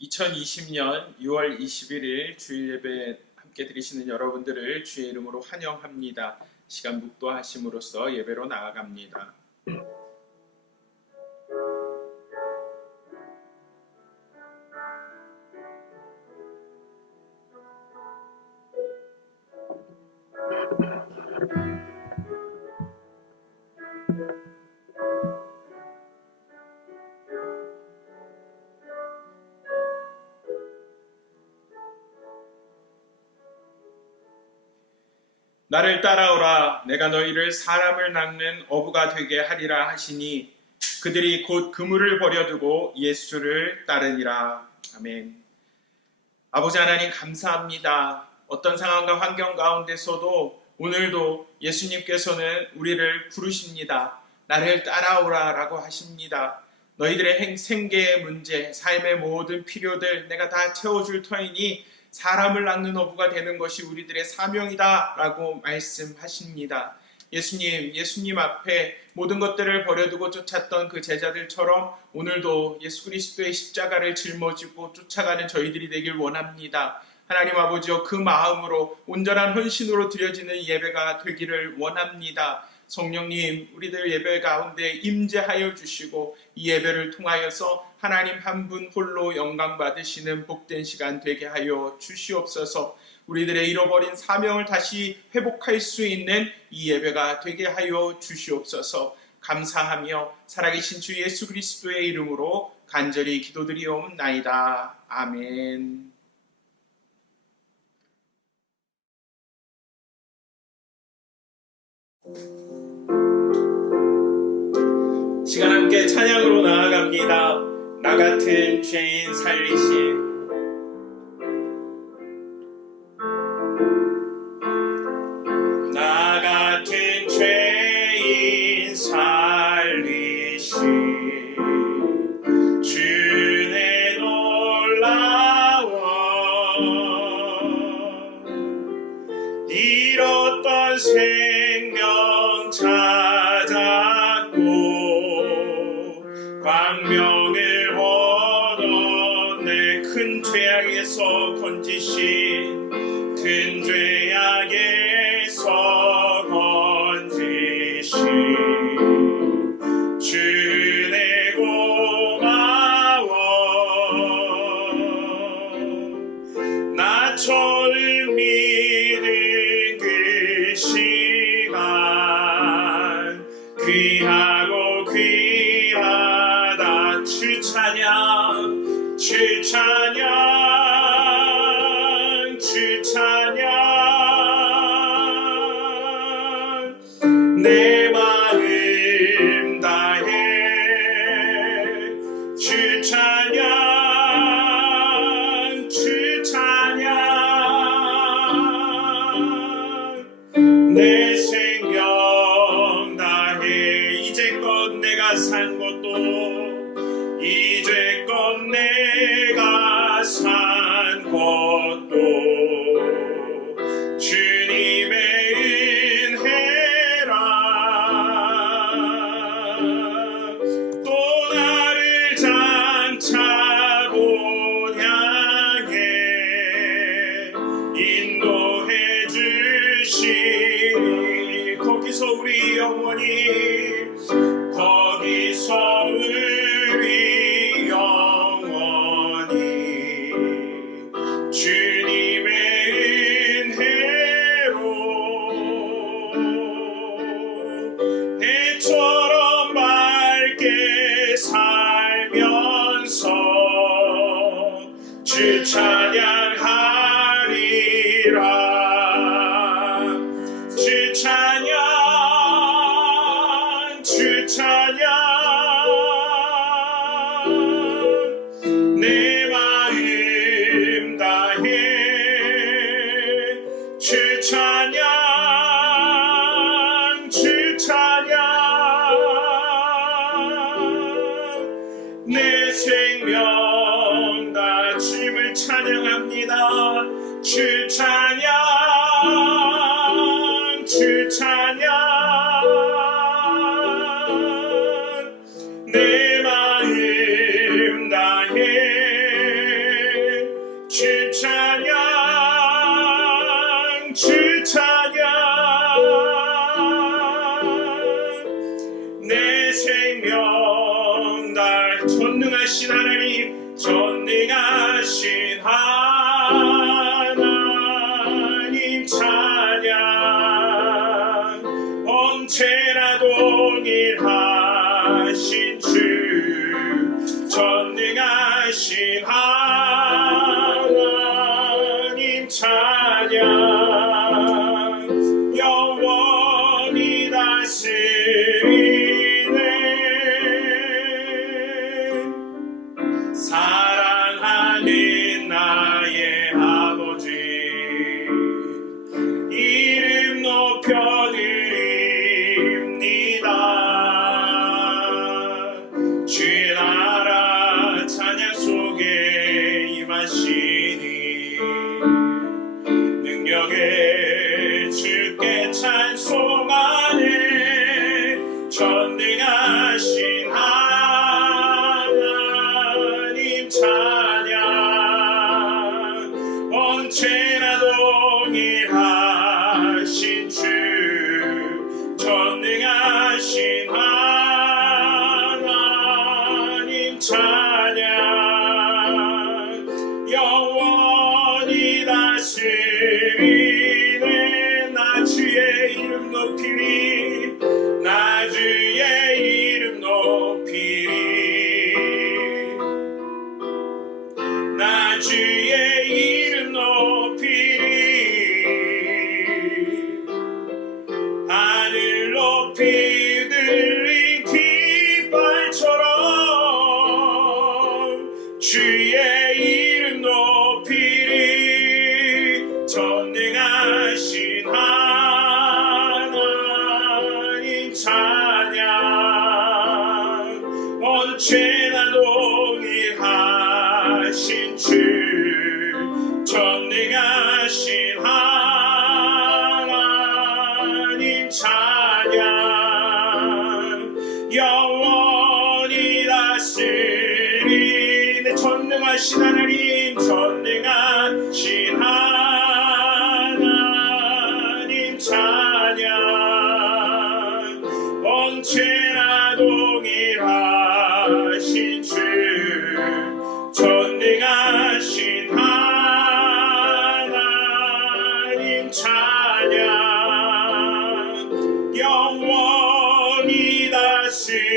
2020년 6월 21일 주일 예배 함께 드리시는 여러분들을 주의 이름으로 환영합니다. 시간 묵도하심으로써 예배로 나아갑니다. 나를 따라오라. 내가 너희를 사람을 낚는 어부가 되게 하리라 하시니 그들이 곧 그물을 버려두고 예수를 따르니라. 아멘. 아버지 하나님 감사합니다. 어떤 상황과 환경 가운데서도 오늘도 예수님께서는 우리를 부르십니다. 나를 따라오라 라고 하십니다. 너희들의 생계의 문제, 삶의 모든 필요들 내가 다 채워줄 터이니 사람을 낚는 어부가 되는 것이 우리들의 사명이다 라고 말씀하십니다. 예수님 앞에 모든 것들을 버려두고 쫓았던 그 제자들처럼 오늘도 예수 그리스도의 십자가를 짊어지고 쫓아가는 저희들이 되길 원합니다. 하나님 아버지여, 그 마음으로 온전한 헌신으로 드려지는 예배가 되기를 원합니다. 성령님, 우리들 예배 가운데 임재하여 주시고 이 예배를 통하여서 하나님 한 분 홀로 영광 받으시는 복된 시간 되게 하여 주시옵소서. 우리들의 잃어버린 사명을 다시 회복할 수 있는 이 예배가 되게 하여 주시옵소서. 감사하며 살아계신 주 예수 그리스도의 이름으로 간절히 기도드리옵나이다. 아멘. 시간 함께 찬양으로 나아갑니다. 나 같은 죄인 살리신. 나 같은 죄인 살리신 주의 놀라워 잃었던 생명 찾았고 광명을 얻었네. 큰 죄악에서 건지신 큰 죄악에서 건지신 주내 고마워. 나 처음 믿은 그 시간 귀하고 귀하다. 주 찬양 주 찬양 주 찬양 내 마음 다해 주 찬양 주 찬양 내 생명 다해. 이제껏 내가 산 것도 이제껏 내가 산 것도 주님의 은혜라. 또 나를 장차 본 향해 인도해 주시니 거기서 우리 영원히 거기서 우리 영원히 주님의 은혜로 해처럼 밝게 살면서 주 찬양하리라. 주 찬양 주 찬양 내 마음 다해 주 찬양 주 찬양 내 생명 다 주님을 찬양합니다. 주 찬양 주 찬양 내 마음 다해 언제나 동일하신 주 전능하신 하나님 찬양 영원히 다스리네 사랑하는 나의 아버지 이름 높여드립니다 주의 나라 찬양 속에 임하시니 능력의 주께 찬송하네 전능하신 하나님 찬양 언제나 동일하신 주 전능하신 하나님 찬양 영원히 다스리네 나 주의 이름 높이리 나 주의 이름 높이리 나 주의 이름 높이리 하늘 높이 들린 깃발처럼 주의 이름 높이리 전능하신 하나님 찬양 언제나 동일하신 주 전능하신 하나님 찬양 영원히 다스리네 전능하신 하나님 전능하신 하나님 찬양 언제나 동일하신 주 전능하신 하나님 찬양 영원히 다스리네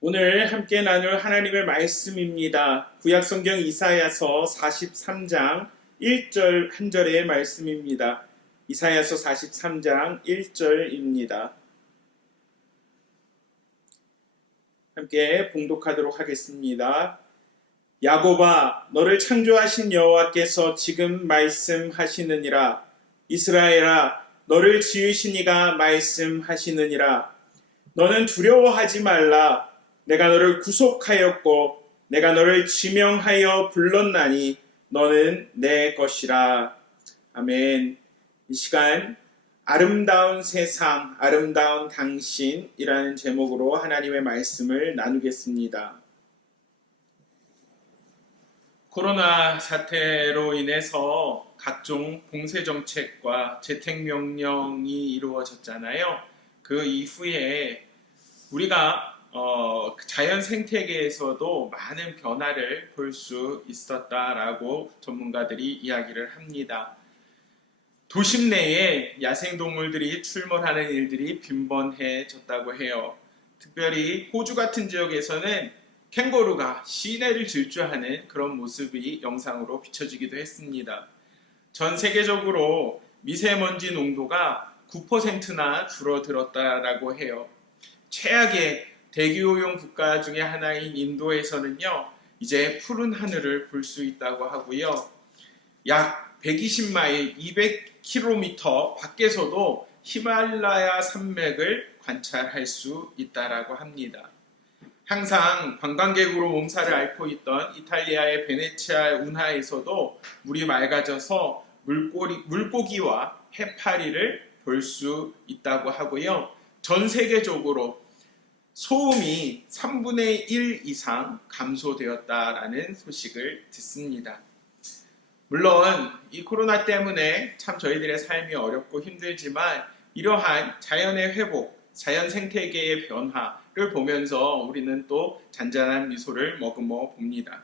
오늘 함께 나눌 하나님의 말씀입니다. 구약성경 이사야서 43장 1절 한 절의 말씀입니다. 이사야서 43장 1절입니다. 함께 봉독하도록 하겠습니다. 야곱아 너를 창조하신 여호와께서 지금 말씀하시느니라. 이스라엘아 너를 지으신 이가 말씀하시느니라. 너는 두려워하지 말라. 내가 너를 구속하였고 내가 너를 지명하여 불렀나니 너는 내 것이라. 아멘. 이 시간 아름다운 세상, 아름다운 당신이라는 제목으로 하나님의 말씀을 나누겠습니다. 코로나 사태로 인해서 각종 봉쇄 정책과 재택명령이 이루어졌잖아요. 그 이후에 우리가 자연 생태계에서도 많은 변화를 볼 수 있었다라고 전문가들이 이야기를 합니다. 도심 내에 야생동물들이 출몰하는 일들이 빈번해졌다고 해요. 특별히 호주 같은 지역에서는 캥거루가 시내를 질주하는 그런 모습이 영상으로 비춰지기도 했습니다. 전 세계적으로 미세먼지 농도가 9%나 줄어들었다라고 해요. 최악의 대기오염 국가 중에 하나인 인도에서는요, 이제 푸른 하늘을 볼 수 있다고 하고요. 약 120마일, 200km 밖에서도 히말라야 산맥을 관찰할 수 있다라고 합니다. 항상 관광객으로 몸살을 앓고 있던 이탈리아의 베네치아 운하에서도 물이 맑아져서 물고기와 해파리를 볼 수 있다고 하고요. 전 세계적으로 소음이 3분의 1 이상 감소되었다라는 소식을 듣습니다. 물론 이 코로나 때문에 참 저희들의 삶이 어렵고 힘들지만 이러한 자연의 회복, 자연 생태계의 변화를 보면서 우리는 또 잔잔한 미소를 머금어 봅니다.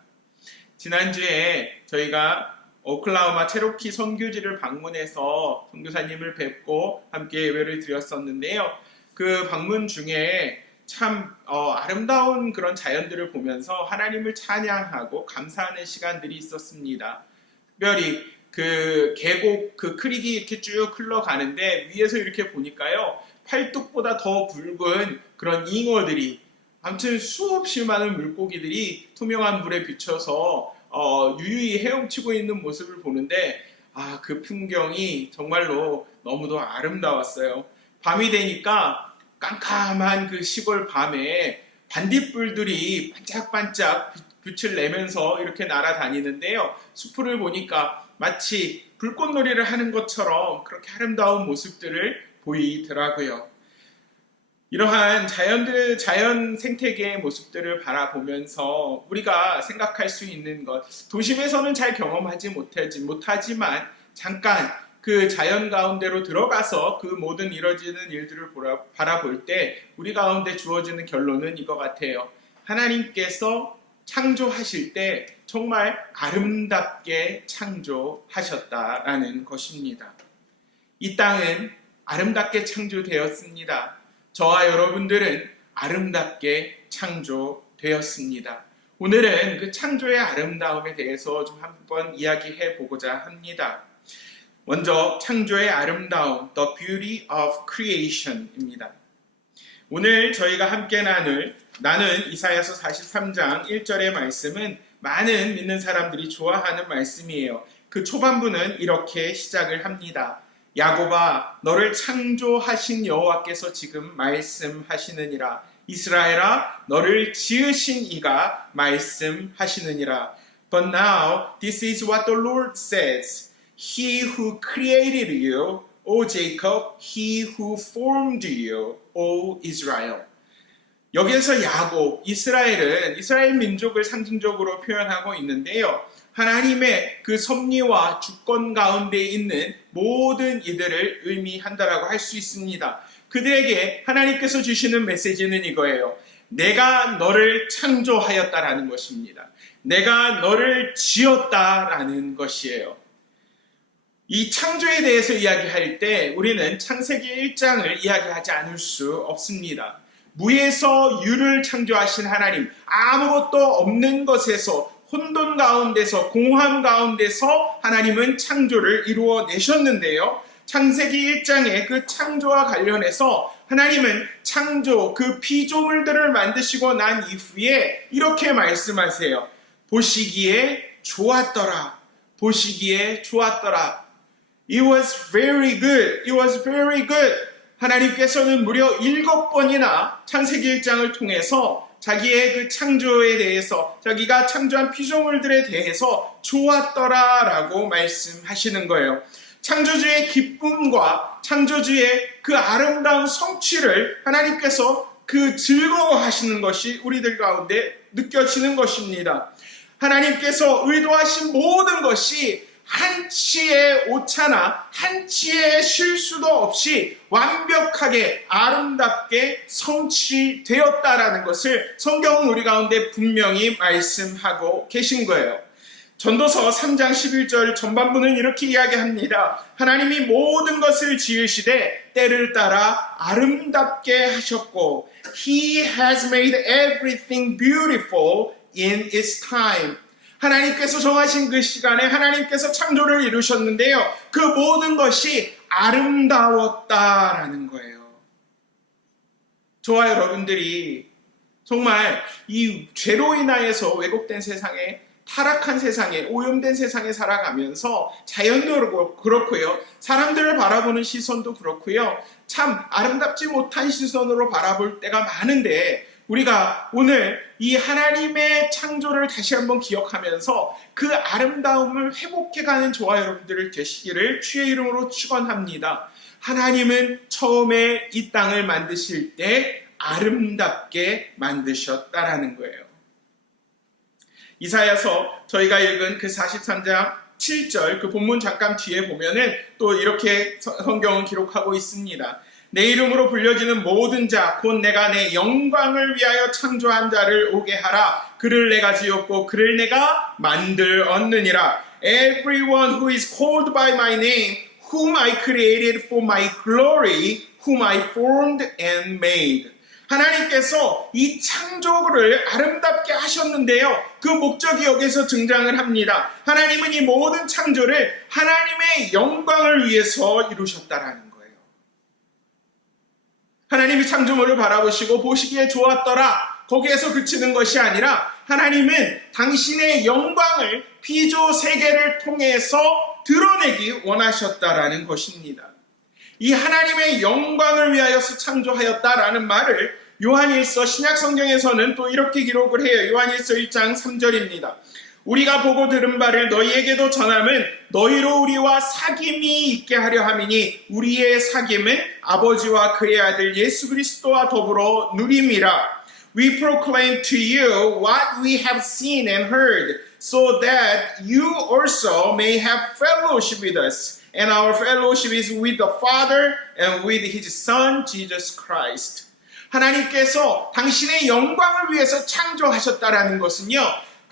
지난주에 저희가 오클라호마 체로키 선교지를 방문해서 선교사님을 뵙고 함께 예배를 드렸었는데요. 그 방문 중에 참 아름다운 그런 자연들을 보면서 하나님을 찬양하고 감사하는 시간들이 있었습니다. 특별히 그 계곡, 그 크릭이 이렇게 쭉 흘러가는데 위에서 이렇게 보니까요, 팔뚝보다 더 굵은 그런 잉어들이, 아무튼 수없이 많은 물고기들이 투명한 물에 비춰서 유유히 헤엄치고 있는 모습을 보는데, 그 풍경이 정말로 너무도 아름다웠어요. 밤이 되니까 깜깜한 그 시골 밤에 반딧불들이 반짝반짝 빛을 내면서 이렇게 날아다니는데요. 숲을 보니까 마치 불꽃놀이를 하는 것처럼 그렇게 아름다운 모습들을 보이더라고요. 이러한 자연 생태계의 모습들을 바라보면서 우리가 생각할 수 있는 것, 도심에서는 잘 경험하지 못하지만 잠깐 그 자연 가운데로 들어가서 그 모든 이루어지는 일들을 바라볼 때 우리 가운데 주어지는 결론은 이거 같아요. 하나님께서 창조하실 때 정말 아름답게 창조하셨다라는 것입니다. 이 땅은 아름답게 창조되었습니다. 저와 여러분들은 아름답게 창조되었습니다. 오늘은 그 창조의 아름다움에 대해서 좀 한번 이야기해 보고자 합니다. 먼저 창조의 아름다움, The Beauty of Creation입니다. 오늘 저희가 함께 나눈 이사야서 43장 1절의 말씀은 많은 믿는 사람들이 좋아하는 말씀이에요. 그 초반부는 이렇게 시작을 합니다. 야곱아, 너를 창조하신 여호와께서 지금 말씀하시느니라. 이스라엘아, 너를 지으신 이가 말씀하시느니라. But now this is what the Lord says. He who created you, O Jacob, he who formed you, O Israel. 여기에서 야곱, 이스라엘은 이스라엘 민족을 상징적으로 표현하고 있는데요. 하나님의 그 섭리와 주권 가운데 있는 모든 이들을 의미한다라고 할 수 있습니다. 그들에게 하나님께서 주시는 메시지는 이거예요. 내가 너를 창조하였다라는 것입니다. 내가 너를 지었다라는 것이에요. 이 창조에 대해서 이야기할 때 우리는 창세기 1장을 이야기하지 않을 수 없습니다. 무에서 유를 창조하신 하나님, 아무것도 없는 것에서, 혼돈 가운데서, 공허함 가운데서 하나님은 창조를 이루어내셨는데요. 창세기 1장의 그 창조와 관련해서 하나님은 창조, 그 피조물들을 만드시고 난 이후에 이렇게 말씀하세요. 보시기에 좋았더라. 보시기에 좋았더라. It was very good. It was very good. 하나님께서는 무려 7번이나 창세기 1장을 통해서 자기의 그 창조에 대해서, 자기가 창조한 피조물들에 대해서 좋았더라라고 말씀하시는 거예요. 창조주의 기쁨과 창조주의 그 아름다운 성취를 하나님께서 그 즐거워하시는 것이 우리들 가운데 느껴지는 것입니다. 하나님께서 의도하신 모든 것이 한치의 오차나 한치의 실수도 없이 완벽하게 아름답게 성취되었다라는 것을 성경은 우리 가운데 분명히 말씀하고 계신 거예요. 전도서 3장 11절 전반부는 이렇게 이야기합니다. 하나님이 모든 것을 지으시되 때를 따라 아름답게 하셨고 He has made everything beautiful in its time. 하나님께서 정하신 그 시간에 하나님께서 창조를 이루셨는데요. 그 모든 것이 아름다웠다라는 거예요. 저와 여러분들이 정말 이 죄로 인하여서 왜곡된 세상에, 타락한 세상에, 오염된 세상에 살아가면서 자연도 그렇고요. 사람들을 바라보는 시선도 그렇고요. 참 아름답지 못한 시선으로 바라볼 때가 많은데 우리가 오늘 이 하나님의 창조를 다시 한번 기억하면서 그 아름다움을 회복해가는 저와 여러분들을 되시기를 주의 이름으로 축원합니다. 하나님은 처음에 이 땅을 만드실 때 아름답게 만드셨다라는 거예요. 이사야서 저희가 읽은 그 43장 7절 그 본문 잠깐 뒤에 보면은 또 이렇게 성경은 기록하고 있습니다. 내 이름으로 불려지는 모든 자 곧 내가 내 영광을 위하여 창조한 자를 오게 하라. 그를 내가 지었고 그를 내가 만들었느니라. Everyone who is called by my name, whom I created for my glory, whom I formed and made. 하나님께서 이 창조를 아름답게 하셨는데요. 그 목적이 여기서 등장을 합니다. 하나님은 이 모든 창조를 하나님의 영광을 위해서 이루셨다라는 거예요. 하나님이 창조물을 바라보시고 보시기에 좋았더라. 거기에서 그치는 것이 아니라 하나님은 당신의 영광을 피조 세계를 통해서 드러내기 원하셨다라는 것입니다. 이 하나님의 영광을 위하여서 창조하였다라는 말을 요한일서 신약성경에서는 또 이렇게 기록을 해요. 요한일서 1장 3절입니다. 우리가 보고 들은 바를 너희에게도 전함은 너희로 우리와 사귐이 있게 하려 함이니 우리의 사귐은 아버지와 그의 아들 예수 그리스도와 더불어 누림이라. We proclaim to you what we have seen and heard, so that you also may have fellowship with us. And our fellowship is with the Father and with His Son, Jesus Christ. 하나님께서 당신의 영광을 위해서 창조하셨다라는 것은요,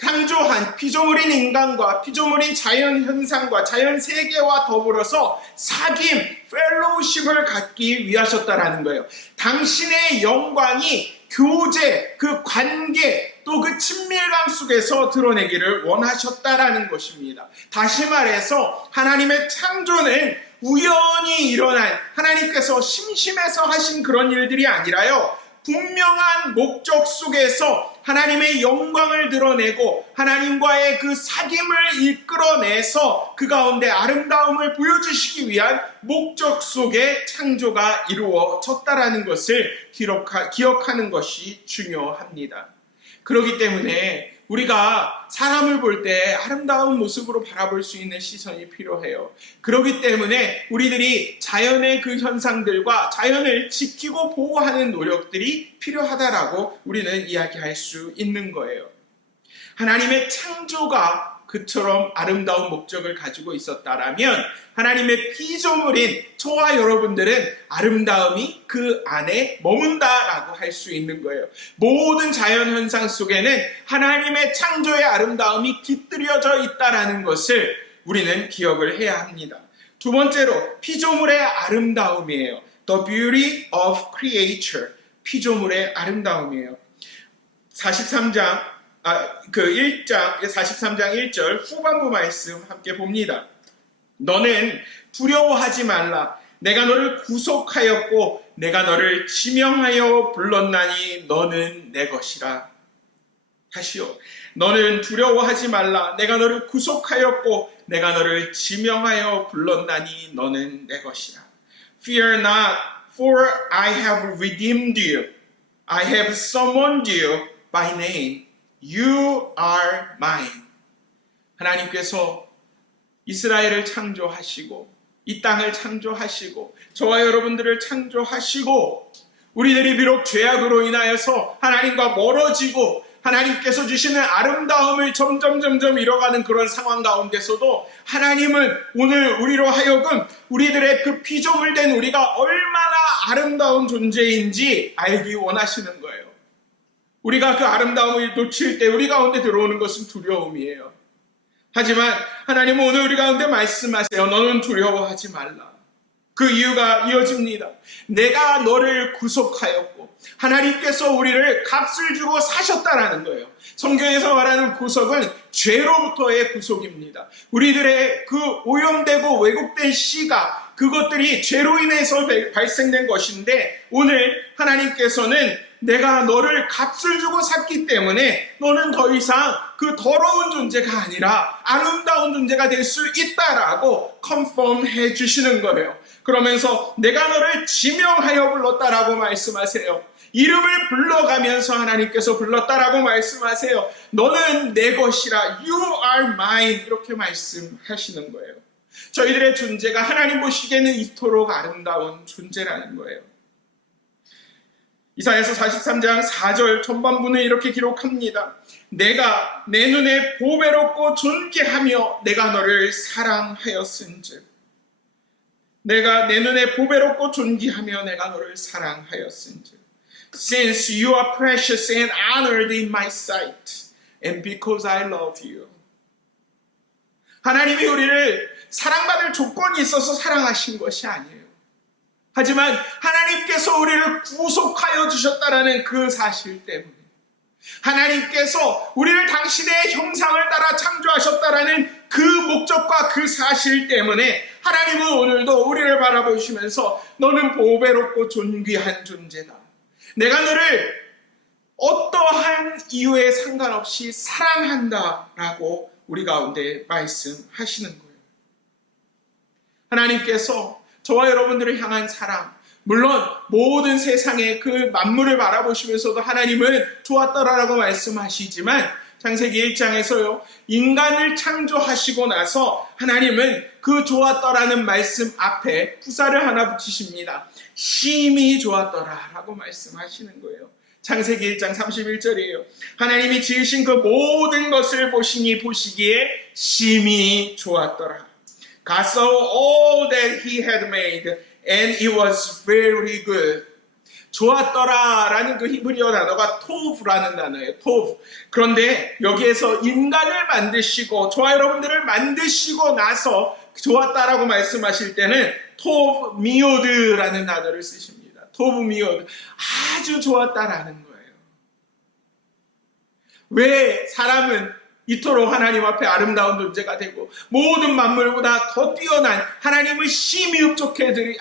창조한 피조물인 인간과 피조물인 자연 현상과 자연 세계와 더불어서 사귐, 펠로우십을 갖기 위하셨다라는 거예요. 당신의 영광이 교제, 그 관계, 또 그 친밀감 속에서 드러내기를 원하셨다라는 것입니다. 다시 말해서 하나님의 창조는 우연히 일어난, 하나님께서 심심해서 하신 그런 일들이 아니라요, 분명한 목적 속에서 하나님의 영광을 드러내고 하나님과의 그 사귐을 이끌어내서 그 가운데 아름다움을 보여주시기 위한 목적 속에 창조가 이루어졌다라는 것을 기억하는 것이 중요합니다. 그렇기 때문에 우리가 사람을 볼 때 아름다운 모습으로 바라볼 수 있는 시선이 필요해요. 그렇기 때문에 우리들이 자연의 그 현상들과 자연을 지키고 보호하는 노력들이 필요하다라고 우리는 이야기할 수 있는 거예요. 하나님의 창조가 그처럼 아름다운 목적을 가지고 있었다라면 하나님의 피조물인 저와 여러분들은 아름다움이 그 안에 머문다라고 할 수 있는 거예요. 모든 자연현상 속에는 하나님의 창조의 아름다움이 깃들여져 있다라는 것을 우리는 기억을 해야 합니다. 두 번째로 피조물의 아름다움이에요. The beauty of creature. 피조물의 아름다움이에요. 43장 1절 후반부 말씀 함께 봅니다. 너는 두려워하지 말라. 내가 너를 구속하였고 내가 너를 지명하여 불렀나니 너는 내 것이라. 다시요. 너는 두려워하지 말라. 내가 너를 구속하였고 내가 너를 지명하여 불렀나니 너는 내 것이라. Fear not, for I have redeemed you. I have summoned you by name. You are mine. 하나님께서 이스라엘을 창조하시고 이 땅을 창조하시고 저와 여러분들을 창조하시고 우리들이 비록 죄악으로 인하여서 하나님과 멀어지고 하나님께서 주시는 아름다움을 점점 잃어가는 그런 상황 가운데서도 하나님은 오늘 우리로 하여금 우리들의 그 피조물 된 우리가 얼마나 아름다운 존재인지 알기 원하시는 거예요. 우리가 그 아름다움을 놓칠 때 우리 가운데 들어오는 것은 두려움이에요. 하지만 하나님은 오늘 우리 가운데 말씀하세요. 너는 두려워하지 말라. 그 이유가 이어집니다. 내가 너를 구속하였고 하나님께서 우리를 값을 주고 사셨다라는 거예요. 성경에서 말하는 구속은 죄로부터의 구속입니다. 우리들의 그 오염되고 왜곡된 씨가 그것들이 죄로 인해서 발생된 것인데 오늘 하나님께서는 내가 너를 값을 주고 샀기 때문에 너는 더 이상 그 더러운 존재가 아니라 아름다운 존재가 될 수 있다라고 컨펌해 주시는 거예요. 그러면서 내가 너를 지명하여 불렀다라고 말씀하세요. 이름을 불러가면서 하나님께서 불렀다라고 말씀하세요. 너는 내 것이라. You are mine. 이렇게 말씀하시는 거예요. 저희들의 존재가 하나님 보시기에는 이토록 아름다운 존재라는 거예요. 이사야서 43장 4절 전반부는 이렇게 기록합니다. 내가 내 눈에 보배롭고 존귀하며 내가 너를 사랑하였은즉. 내가 내 눈에 보배롭고 존귀하며 내가 너를 사랑하였은즉 Since you are precious and honored in my sight and because I love you. 하나님이 우리를 사랑받을 조건이 있어서 사랑하신 것이 아니에요. 하지만 하나님께서 우리를 구속하여 주셨다라는 그 사실 때문에, 하나님께서 우리를 당신의 형상을 따라 창조하셨다라는 그 목적과 그 사실 때문에 하나님은 오늘도 우리를 바라보시면서 너는 보배롭고 존귀한 존재다. 내가 너를 어떠한 이유에 상관없이 사랑한다라고 우리 가운데 말씀하시는 거예요. 하나님께서 저와 여러분들을 향한 사랑, 물론 모든 세상의 그 만물을 바라보시면서도 하나님은 좋았더라라고 말씀하시지만 창세기 1장에서요, 인간을 창조하시고 나서 하나님은 그 좋았더라는 말씀 앞에 부사를 하나 붙이십니다. 심히 좋았더라라고 말씀하시는 거예요. 창세기 1장 31절이에요. 하나님이 지으신 그 모든 것을 보시니 보시기에 심히 좋았더라. God saw all that he had made and it was very good. 좋았더라라는 그 히브리어 단어가 토브라는 단어예요. 토브. 그런데 여기에서 인간을 만드시고 저와 여러분들을 만드시고 나서 좋았다라고 말씀하실 때는 토브 미오드라는 단어를 쓰십니다. 토브 미오드. 아주 좋았다라는 거예요. 왜 사람은 이토록 하나님 앞에 아름다운 존재가 되고 모든 만물보다 더 뛰어난 하나님을 심히 흡족하게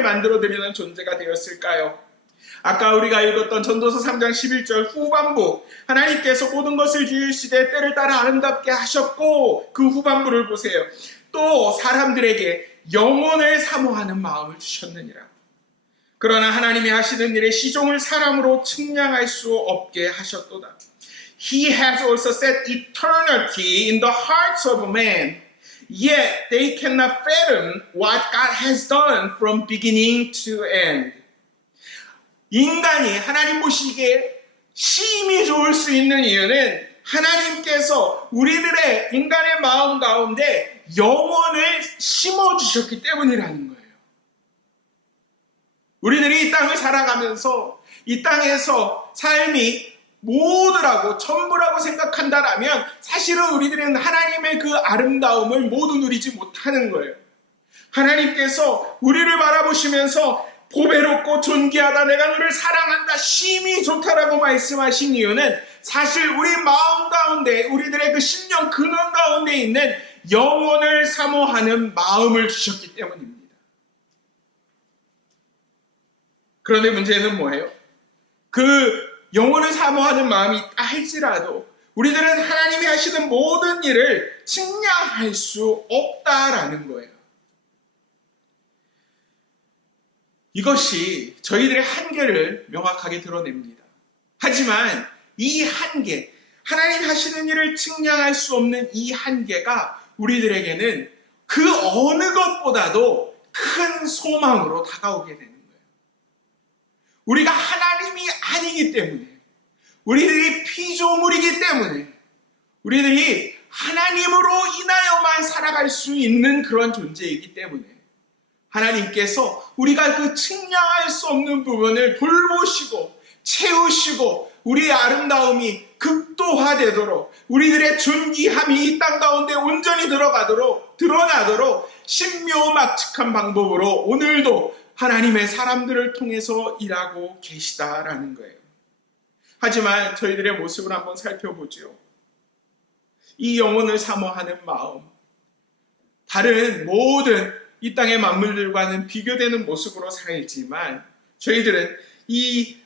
만들어드리는 존재가 되었을까요? 아까 우리가 읽었던 전도서 3장 11절 후반부, 하나님께서 모든 것을 지으시되 때를 따라 아름답게 하셨고, 그 후반부를 보세요. 또 사람들에게 영혼을 사모하는 마음을 주셨느니라. 그러나 하나님이 하시는 일에 시종을 사람으로 측량할 수 없게 하셨도다. He has also set eternity in the hearts of man, yet they cannot fathom what God has done from beginning to end. 인간이 하나님 보시기에 심히 좋을 수 있는 이유는 하나님께서 우리들의 인간의 마음 가운데 영혼을 심어주셨기 때문이라는 거예요. 우리들이 이 땅을 살아가면서 이 땅에서 삶이 모두라고 전부라고 생각한다라면 사실은 우리들은 하나님의 그 아름다움을 모두 누리지 못하는 거예요. 하나님께서 우리를 바라보시면서 보배롭고 존귀하다, 내가 너를 사랑한다, 심히 좋다라고 말씀하신 이유는 사실 우리 마음 가운데, 우리들의 그 심령 근원 가운데 있는 영혼을 사모하는 마음을 주셨기 때문입니다. 그런데 문제는 뭐예요? 그 영혼을 사모하는 마음이 있다 할지라도 우리들은 하나님이 하시는 모든 일을 측량할 수 없다라는 거예요. 이것이 저희들의 한계를 명확하게 드러냅니다. 하지만 이 한계, 하나님 하시는 일을 측량할 수 없는 이 한계가 우리들에게는 그 어느 것보다도 큰 소망으로 다가오게 되는 거예요. 우리가 하나님이 아니기 때문에, 우리들이 피조물이기 때문에, 우리들이 하나님으로 인하여만 살아갈 수 있는 그런 존재이기 때문에 하나님께서 우리가 그 측량할 수 없는 부분을 돌보시고 채우시고 우리의 아름다움이 극도화되도록, 우리들의 존귀함이 이 땅 가운데 온전히 드러나도록 신묘막측한 방법으로 오늘도 하나님의 사람들을 통해서 일하고 계시다라는 거예요. 하지만 저희들의 모습을 한번 살펴보죠. 이 영혼을 사모하는 마음, 다른 모든 이 땅의 만물들과는 비교되는 모습으로 살지만 저희들은 이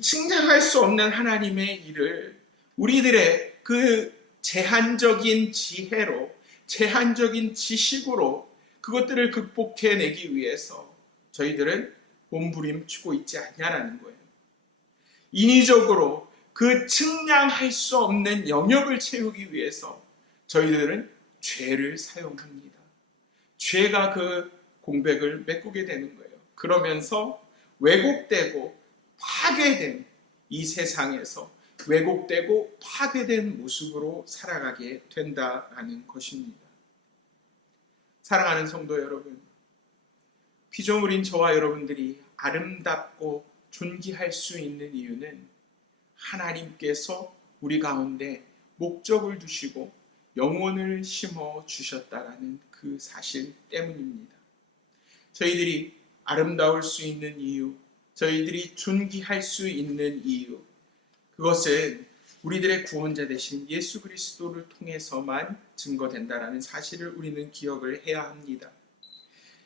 측량할 수 없는 하나님의 일을 우리들의 그 제한적인 지혜로, 제한적인 지식으로 그것들을 극복해내기 위해서 저희들은 몸부림치고 있지 않냐라는 거예요. 인위적으로 그 측량할 수 없는 영역을 채우기 위해서 저희들은 죄를 사용합니다. 죄가 그 공백을 메꾸게 되는 거예요. 그러면서 왜곡되고 파괴된 이 세상에서 왜곡되고 파괴된 모습으로 살아가게 된다라는 것입니다. 사랑하는 성도 여러분, 피조물인 저와 여러분들이 아름답고 존귀할 수 있는 이유는 하나님께서 우리 가운데 목적을 두시고 영혼을 심어 주셨다라는 그 사실 때문입니다. 저희들이 아름다울 수 있는 이유, 저희들이 존귀할 수 있는 이유, 그것은 우리들의 구원자 되신 예수 그리스도를 통해서만 증거된다라는 사실을 우리는 기억을 해야 합니다.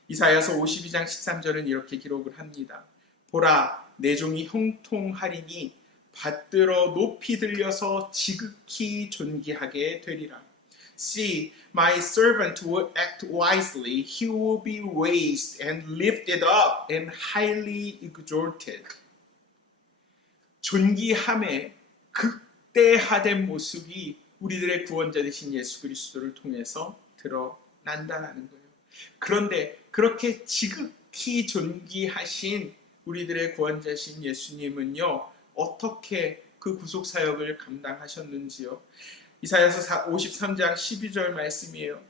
이사야서 52장 13절은 이렇게 기록을 합니다. 보라, 내 종이 형통하리니 받들어 높이 들려서 지극히 존귀하게 되리라. See, my servant will act wisely. He will be raised and lifted up and highly exalted. 존귀함의 극대화된 모습이 우리들의 구원자 되신 예수 그리스도를 통해서 드러난다는 거예요. 그런데 그렇게 지극히 존귀하신 우리들의 구원자신 예수님은요, 어떻게 그 구속사역을 감당하셨는지요? 이사야서 53장 12절 말씀이에요.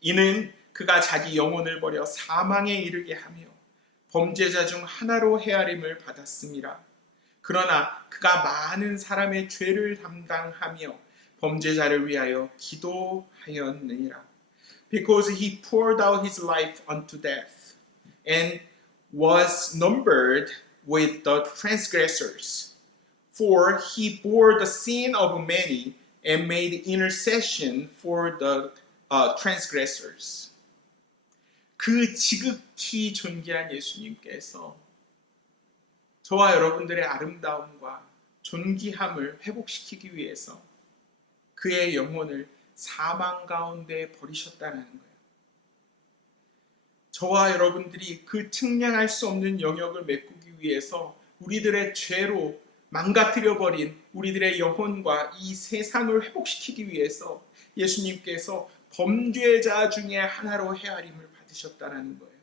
이는 그가 자기 영혼을 버려 사망에 이르게 하며 범죄자 중 하나로 헤아림을 받았음이라. 그러나 그가 많은 사람의 죄를 담당하며 범죄자를 위하여 기도하였느니라. Because he poured out his life unto death and was numbered with the transgressors. For he bore the sin of many and made intercession for the transgressors. 그 지극히 존귀한 예수님께서 저와 여러분들의 아름다움과 존귀함을 회복시키기 위해서 그의 영혼을 사망 가운데 버리셨다는 거예요. 저와 여러분들이 그 측량할 수 없는 영역을 메꾸기 위해서 우리들의 죄로 망가뜨려버린 우리들의 영혼과 이 세상을 회복시키기 위해서 예수님께서 범죄자 중에 하나로 헤아림을 받으셨다는 거예요.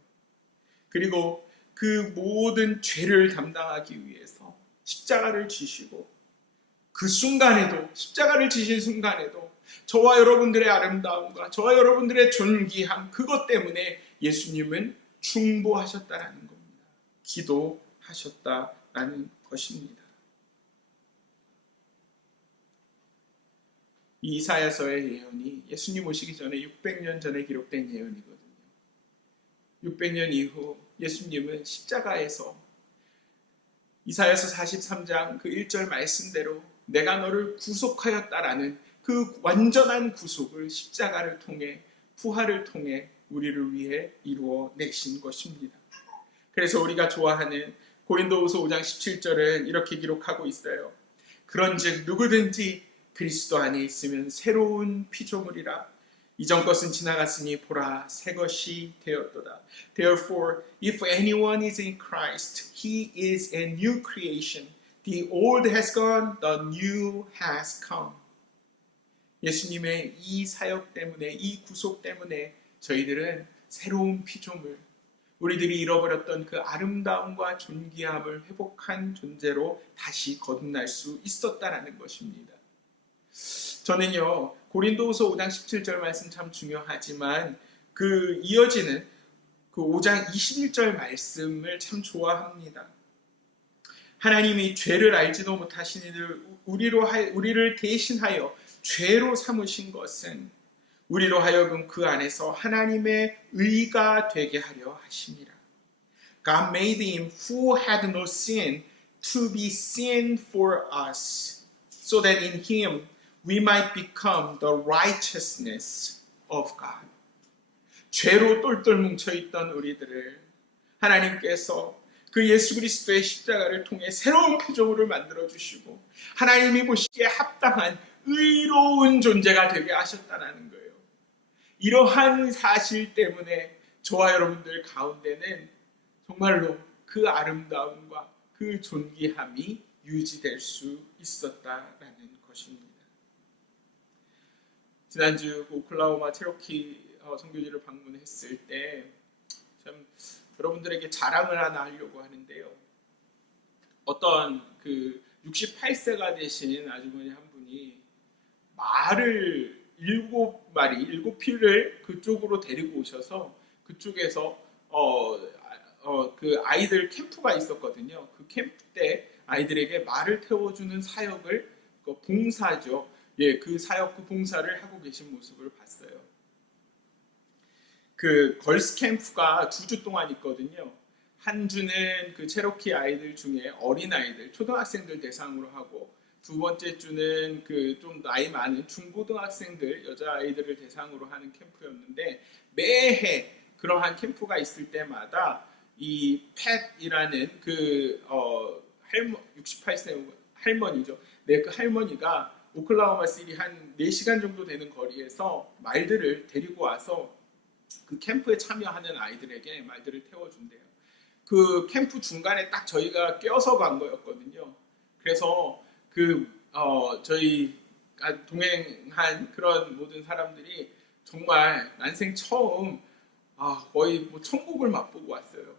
그리고 그 모든 죄를 담당하기 위해서 십자가를 지시고 그 순간에도, 십자가를 지신 순간에도 저와 여러분들의 아름다움과 저와 여러분들의 존귀함, 그것 때문에 예수님은 중보하셨다는 겁니다. 기도하셨다는 것입니다. 이 이사야서의 예언이 예수님 오시기 전에 600년 전에 기록된 예언이거든요. 600년 이후 예수님은 십자가에서 이사야서 43장 그 1절 말씀대로 내가 너를 구속하였다라는 그 완전한 구속을 십자가를 통해, 부활을 통해 우리를 위해 이루어 내신 것입니다. 그래서 우리가 좋아하는 고린도후서 5장 17절은 이렇게 기록하고 있어요. 그런즉 누구든지 그리스도 안에 있으면 새로운 피조물이라. 이전 것은 지나갔으니 보라 새 것이 되었도다. Therefore, if anyone is in Christ, he is a new creation. The old has gone, the new has come. 예수님의 이 사역 때문에, 이 구속 때문에 저희들은 새로운 피조물, 우리들이 잃어버렸던 그 아름다움과 존귀함을 회복한 존재로 다시 거듭날 수 있었다라는 것입니다. 저는요, 고린도후서 5장 17절 말씀 참 중요하지만 그 이어지는 그 5장 21절 말씀을 참 좋아합니다. 하나님이 죄를 알지도 못하신 이들 우리를 대신하여 죄로 삼으신 것은 우리로 하여금 그 안에서 하나님의 의가 되게 하려 하심이라. God made him who had no sin to be sin for us, so that in him we might become the righteousness of God. 죄로 똘똘 뭉쳐있던 우리들을 하나님께서 그 예수 그리스도의 십자가를 통해 새로운 피조물을 만들어주시고 하나님이 보시기에 합당한 의로운 존재가 되게 하셨다는 거예요. 이러한 사실 때문에 저와 여러분들 가운데는 정말로 그 아름다움과 그 존귀함이 유지될 수 있었다라는 것입니다. 지난주 오클라호마 체로키 선교지를 방문했을 때 참 여러분들에게 자랑을 하나 하려고 하는데요. 어떤 그 68세가 되신 아주머니 한 분이 말을 일곱 피를 그쪽으로 데리고 오셔서 그쪽에서 그 아이들 캠프가 있었거든요. 그 캠프 때 아이들에게 말을 태워주는 사역을, 봉사죠. 예, 그 사역, 그 봉사를 하고 계신 모습을 봤어요. 그 걸스 캠프가 2주 동안 있거든요. 한 주는 그 체로키 아이들 중에 어린 아이들, 초등학생들 대상으로 하고, 2번째 주는 그 좀 나이 많은 중고등학생들, 여자아이들을 대상으로 하는 캠프였는데, 매해 그러한 캠프가 있을 때마다 이 팻이라는 그 68세 할머니죠. 네, 그 할머니가 오클라호마 시티 한 4시간 정도 되는 거리에서 말들을 데리고 와서 그 캠프에 참여하는 아이들에게 말들을 태워준대요. 그 캠프 중간에 딱 저희가 껴서 간 거였거든요. 그래서 저희가 동행한 그런 모든 사람들이 정말 난생 처음 거의 뭐 천국을 맛보고 왔어요.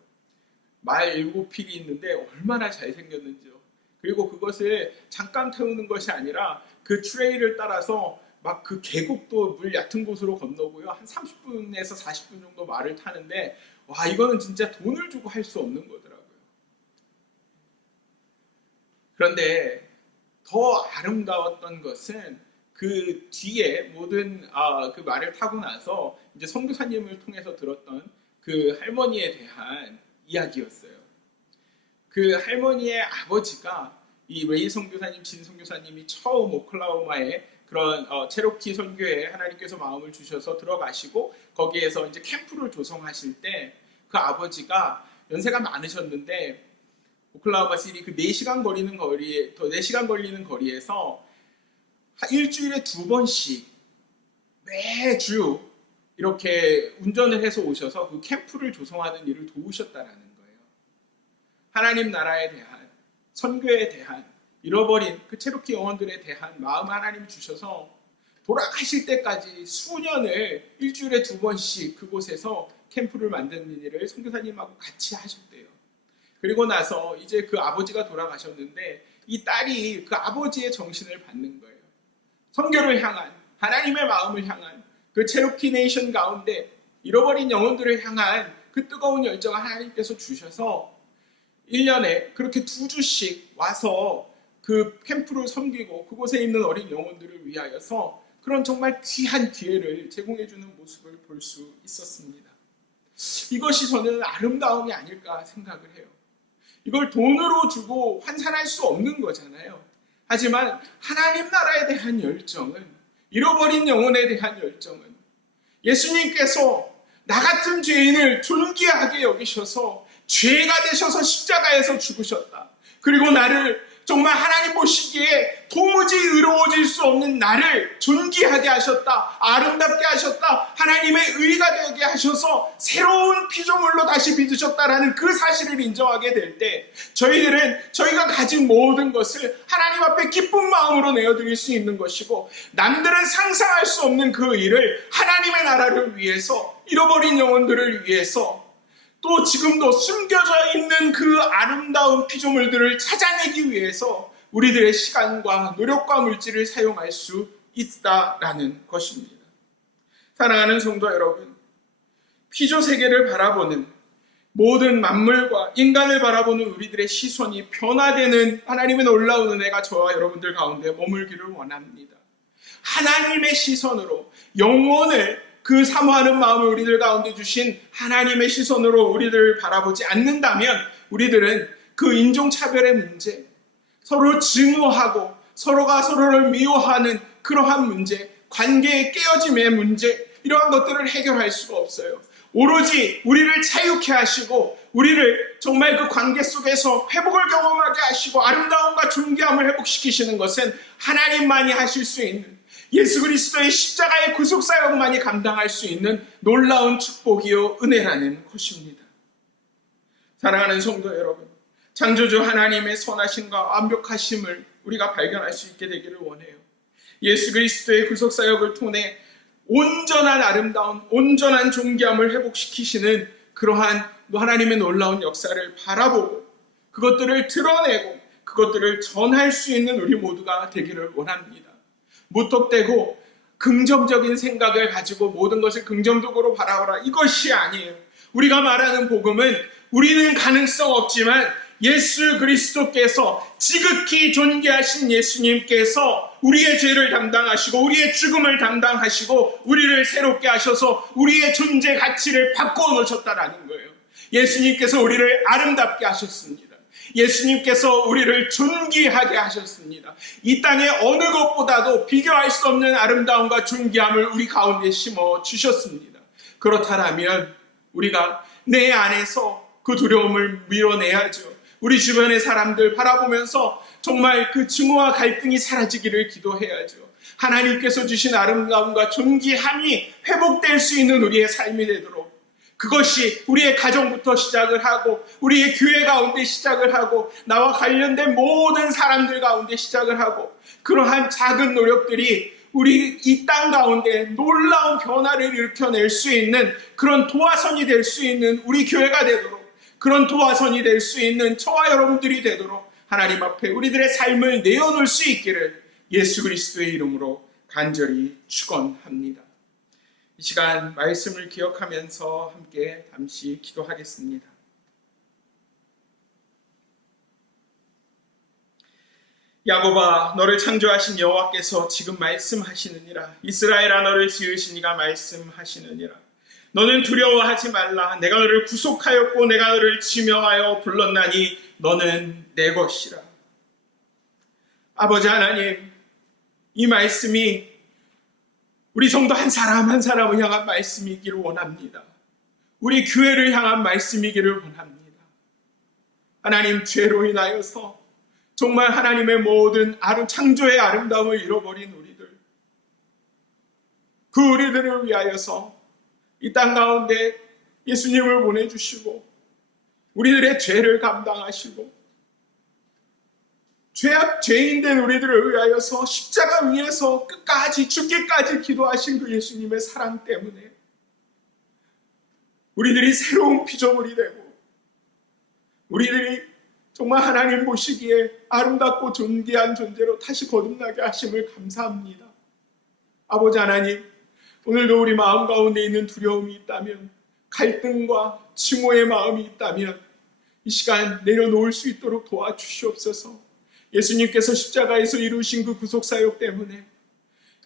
말 7필이 있는데 얼마나 잘생겼는지요. 그리고 그것을 잠깐 태우는 것이 아니라 그 트레일을 따라서 막 그 계곡도 물 얕은 곳으로 건너고요. 한 30분에서 40분 정도 말을 타는데, 와, 이거는 진짜 돈을 주고 할 수 없는 거더라고요. 그런데 더 아름다웠던 것은 그 뒤에 모든 그 말을 타고 나서 이제 선교사님을 통해서 들었던 그 할머니에 대한 이야기였어요. 그 할머니의 아버지가 이 레이 선교사님, 진 선교사님이 처음 오클라호마에 그런 체로키 선교에 하나님께서 마음을 주셔서 들어가시고 거기에서 이제 캠프를 조성하실 때 그 아버지가 연세가 많으셨는데 오클라호마 시티 그 4시간 걸리는 거리에서 일주일에 2번씩 매주 이렇게 운전을 해서 오셔서 그 캠프를 조성하는 일을 도우셨다라는 거예요. 하나님 나라에 대한, 선교에 대한, 잃어버린 그 체로키 영혼들에 대한 마음 하나님 주셔서 돌아가실 때까지 수년을 일주일에 2번씩 그곳에서 캠프를 만드는 일을 선교사님하고 같이 하셨대요. 그리고 나서 이제 그 아버지가 돌아가셨는데 이 딸이 그 아버지의 정신을 받는 거예요. 선교를 향한, 하나님의 마음을 향한 그 체로키 네이션 가운데 잃어버린 영혼들을 향한 그 뜨거운 열정을 하나님께서 주셔서 1년에 그렇게 2주씩 와서 그 캠프를 섬기고 그곳에 있는 어린 영혼들을 위하여서 그런 정말 귀한 기회를 제공해주는 모습을 볼 수 있었습니다. 이것이 저는 아름다움이 아닐까 생각을 해요. 이걸 돈으로 주고 환산할 수 없는 거잖아요. 하지만 하나님 나라에 대한 열정은, 잃어버린 영혼에 대한 열정은, 예수님께서 나 같은 죄인을 존귀하게 여기셔서 죄가 되셔서 십자가에서 죽으셨다. 그리고 나를 정말 하나님 보시기에 도무지 의로워질 수 없는 나를 존귀하게 하셨다. 아름답게 하셨다. 하나님의 의가 되게 하셔서 새로운 피조물로 다시 빚으셨다라는 그 사실을 인정하게 될 때 저희가 가진 모든 것을 하나님 앞에 기쁜 마음으로 내어드릴 수 있는 것이고, 남들은 상상할 수 없는 그 일을 하나님의 나라를 위해서, 잃어버린 영혼들을 위해서, 또 지금도 숨겨져 있는 그 아름다운 피조물들을 찾아내기 위해서 우리들의 시간과 노력과 물질을 사용할 수 있다라는 것입니다. 사랑하는 성도 여러분, 피조 세계를 바라보는 모든 만물과 인간을 바라보는 우리들의 시선이 변화되는 하나님의 놀라운 은혜가 저와 여러분들 가운데 머물기를 원합니다. 하나님의 시선으로 영혼을, 그 사모하는 마음을 우리들 가운데 주신 하나님의 시선으로 우리들을 바라보지 않는다면 우리들은 그 인종차별의 문제, 서로 증오하고 서로가 서로를 미워하는 그러한 문제, 관계의 깨어짐의 문제, 이러한 것들을 해결할 수가 없어요. 오로지 우리를 자유케 하시고 우리를 정말 그 관계 속에서 회복을 경험하게 하시고 아름다움과 존귀함을 회복시키시는 것은 하나님만이 하실 수 있는, 예수 그리스도의 십자가의 구속사역만이 감당할 수 있는 놀라운 축복이요 은혜라는 것입니다. 사랑하는 성도 여러분, 창조주 하나님의 선하심과 완벽하심을 우리가 발견할 수 있게 되기를 원해요. 예수 그리스도의 구속사역을 통해 온전한 아름다움, 온전한 존귀함을 회복시키시는 그러한 하나님의 놀라운 역사를 바라보고 그것들을 드러내고 그것들을 전할 수 있는 우리 모두가 되기를 원합니다. 무턱대고 긍정적인 생각을 가지고 모든 것을 긍정적으로 바라보라, 이것이 아니에요. 우리가 말하는 복음은 우리는 가능성 없지만 예수 그리스도께서, 지극히 존귀하신 예수님께서 우리의 죄를 담당하시고 우리의 죽음을 담당하시고 우리를 새롭게 하셔서 우리의 존재 가치를 바꿔 놓으셨다라는 거예요. 예수님께서 우리를 아름답게 하셨습니다. 예수님께서 우리를 존귀하게 하셨습니다. 이 땅에 어느 것보다도 비교할 수 없는 아름다움과 존귀함을 우리 가운데 심어 주셨습니다. 그렇다면 우리가 내 안에서 그 두려움을 밀어내야죠. 우리 주변의 사람들 바라보면서 정말 그 증오와 갈등이 사라지기를 기도해야죠. 하나님께서 주신 아름다움과 존귀함이 회복될 수 있는 우리의 삶이 되도록, 그것이 우리의 가정부터 시작을 하고 우리의 교회 가운데 시작을 하고 나와 관련된 모든 사람들 가운데 시작을 하고, 그러한 작은 노력들이 우리 이 땅 가운데 놀라운 변화를 일으켜낼 수 있는 그런 도화선이 될 수 있는 우리 교회가 되도록, 그런 도화선이 될 수 있는 저와 여러분들이 되도록 하나님 앞에 우리들의 삶을 내어놓을 수 있기를 예수 그리스도의 이름으로 간절히 축원합니다. 이 시간 말씀을 기억하면서 함께 잠시 기도하겠습니다. 야곱아, 너를 창조하신 여호와께서 지금 말씀하시느니라. 이스라엘아, 너를 지으시니가 말씀하시느니라. 너는 두려워하지 말라. 내가 너를 구속하였고 내가 너를 지명하여 불렀나니 너는 내 것이라. 아버지 하나님, 이 말씀이 우리 성도 한 사람 한 사람을 향한 말씀이기를 원합니다. 우리 교회를 향한 말씀이기를 원합니다. 하나님, 죄로 인하여서 정말 하나님의 모든 창조의 아름다움을 잃어버린 우리들, 그 우리들을 위하여서 이 땅 가운데 예수님을 보내주시고 우리들의 죄를 감당하시고 죄인된 우리들을 위하여서 십자가 위에서 끝까지 죽기까지 기도하신 그 예수님의 사랑 때문에 우리들이 새로운 피조물이 되고 우리들이 정말 하나님 보시기에 아름답고 존귀한 존재로 다시 거듭나게 하심을 감사합니다. 아버지 하나님, 오늘도 우리 마음 가운데 있는 두려움이 있다면, 갈등과 증오의 마음이 있다면 이 시간 내려놓을 수 있도록 도와주시옵소서. 예수님께서 십자가에서 이루신 그 구속사역 때문에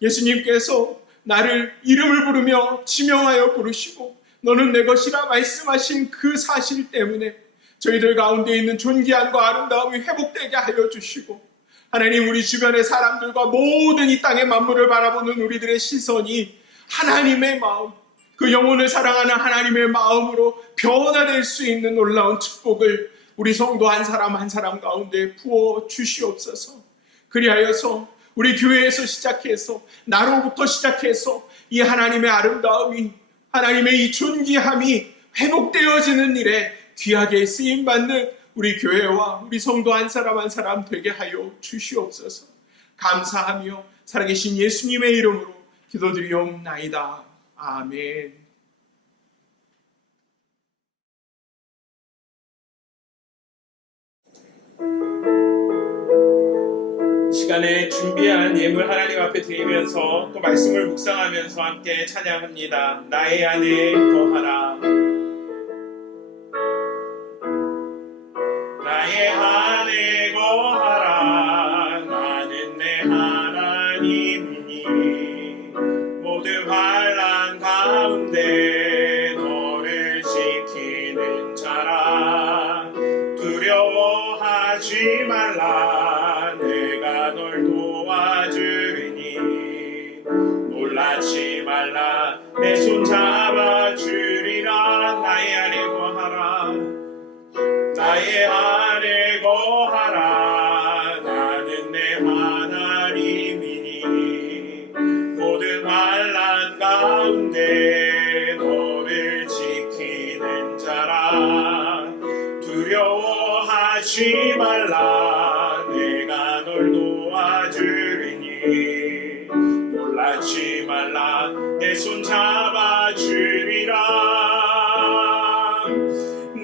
예수님께서 나를 이름을 부르며 지명하여 부르시고 너는 내 것이라 말씀하신 그 사실 때문에 저희들 가운데 있는 존귀함과 아름다움이 회복되게 하여 주시고, 하나님, 우리 주변의 사람들과 모든 이 땅의 만물을 바라보는 우리들의 시선이 하나님의 마음, 그 영혼을 사랑하는 하나님의 마음으로 변화될 수 있는 놀라운 축복을 우리 성도 한 사람 한 사람 가운데 부어 주시옵소서. 그리하여서 우리 교회에서 시작해서, 나로부터 시작해서 이 하나님의 아름다움이, 하나님의 이 존귀함이 회복되어지는 일에 귀하게 쓰임받는 우리 교회와 우리 성도 한 사람 한 사람 되게 하여 주시옵소서. 감사하며 살아계신 예수님의 이름으로 기도드리옵나이다. 아멘. 이 시간에 준비한 예물 하나님 앞에 드리면서 또 말씀을 묵상하면서 함께 찬양합니다. 나의 안에 거하라. 나의 안에 거하라. 나는 내 하나님이니 모든 환난 가운데 너를 지키는 자라. 두려워하지 말라. 내가 널 도와주리니 놀라지 말라. 내 손 잡아주리라. 나의 안에 거하라. 나의 안에 거하라. 나는 내 하나님이니 모든 환난 가운데 너를 지키는 자라. 두려워하지 말라. 내가 널 도와주리니 놀라지 말라. 내 손 잡아주리라.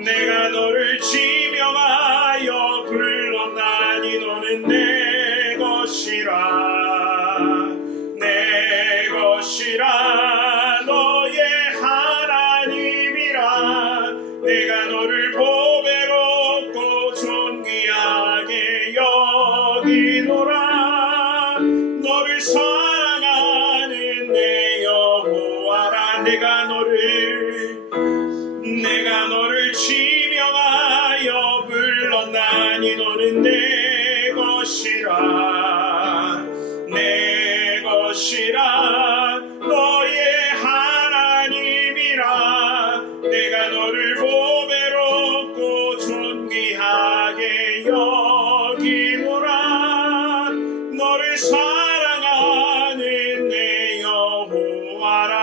내가 너를 지명하여 불렀나니 너는 내 것이라. 내 너를 사랑하는 내 여호와라. 내가 너를 지명하여 불렀나니 너는 내 것이라. 너의 하나님이라. 내가 너를 보배롭고 존귀하게 여기노라. 너를 사랑하는 내 여호와라.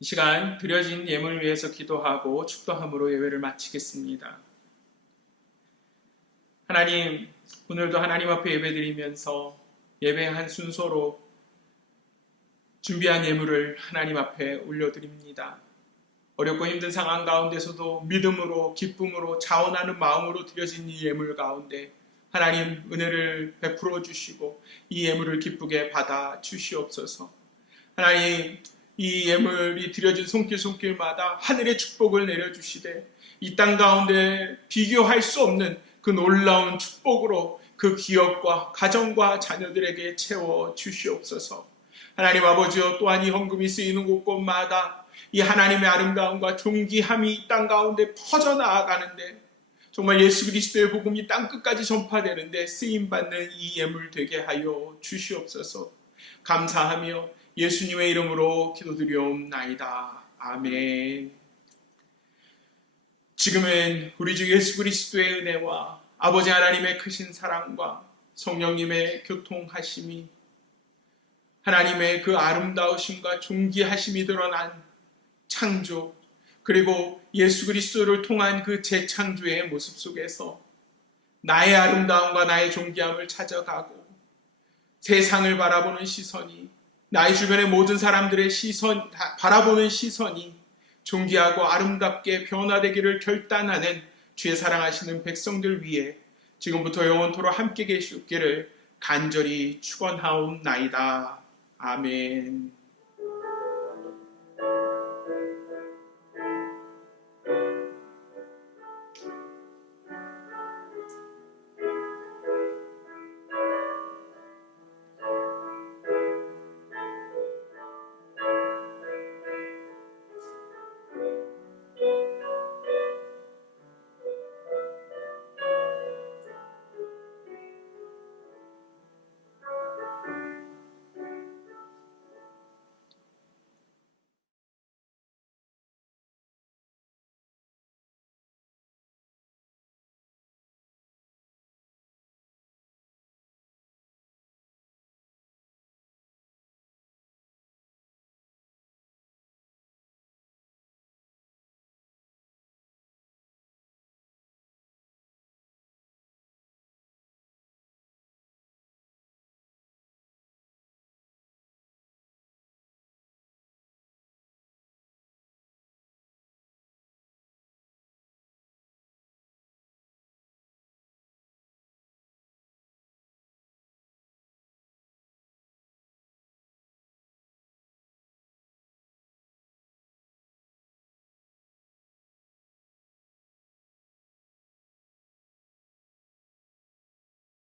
이 시간 드려진 예물을 위해서 기도하고 축도함으로 예배를 마치겠습니다. 하나님, 오늘도 하나님 앞에 예배드리면서 예배한 순서로 준비한 예물을 하나님 앞에 올려드립니다. 어렵고 힘든 상황 가운데서도 믿음으로, 기쁨으로, 자원하는 마음으로 드려진 이 예물 가운데 하나님 은혜를 베풀어 주시고 이 예물을 기쁘게 받아 주시옵소서. 하나님, 이 예물이 드려진 손길마다 하늘의 축복을 내려주시되 이 땅 가운데 비교할 수 없는 그 놀라운 축복으로 그 기업과 가정과 자녀들에게 채워 주시옵소서. 하나님 아버지여, 또한 이 헌금이 쓰이는 곳곳마다 이 하나님의 아름다움과 존귀함이 이 땅 가운데 퍼져나가는데 정말 예수 그리스도의 복음이 땅끝까지 전파되는데 쓰임받는 이 예물 되게 하여 주시옵소서. 감사하며 예수님의 이름으로 기도드리옵나이다. 아멘. 지금은 우리 주 예수 그리스도의 은혜와 아버지 하나님의 크신 사랑과 성령님의 교통하심이, 하나님의 그 아름다우심과 존귀하심이 드러난 창조, 그리고 예수 그리스도를 통한 그 재창조의 모습 속에서 나의 아름다움과 나의 존귀함을 찾아가고 세상을 바라보는 시선이, 나의 주변의 모든 사람들의 바라보는 시선이 존귀하고 아름답게 변화되기를 결단하는 주의 사랑하시는 백성들 위해 지금부터 영원토록 함께 계시기를 간절히 축원하옵나이다. 아멘.